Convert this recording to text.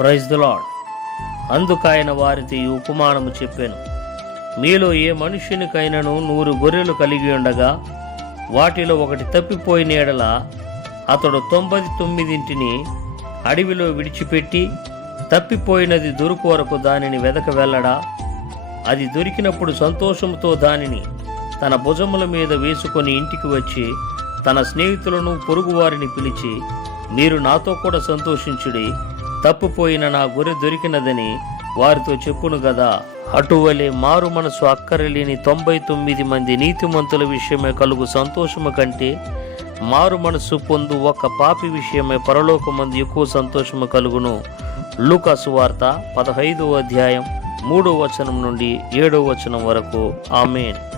Praise the lord అందుకైన వారితో ఈ ఉపమానము చెప్పాను. మీలో ఏ మనుషునికైనాను నూరు గొర్రెలు కలిగి ఉండగా వాటిలో ఒకటి తప్పిపోయిన ఎడల అతడు తొంభై తొమ్మిదింటిని అడవిలో విడిచిపెట్టి తప్పిపోయినది దొరుకు వరకు దానిని వెదక వెళ్ళడా? అది దొరికినప్పుడు సంతోషంతో దానిని తన భుజముల మీద వేసుకొని ఇంటికి వచ్చి తన స్నేహితులను పొరుగువారిని పిలిచి మీరు నాతో కూడా సంతోషించుడి తప్పుపోయిన నా గురి దొరికినదని వారితో చెప్పును గదా. అటువలే మారు మనసు అక్కరలేని తొంభై తొమ్మిది మంది నీతిమంతుల విషయమే కలుగు సంతోషము కంటే మారు మనసు పొందు ఒక పాపి విషయమే పరలోకమందు ఎక్కువ సంతోషము కలుగును. లూకాసు వార్త పదహైదవ అధ్యాయం మూడో వచనం నుండి ఏడో వచనం వరకు. ఆమెన్.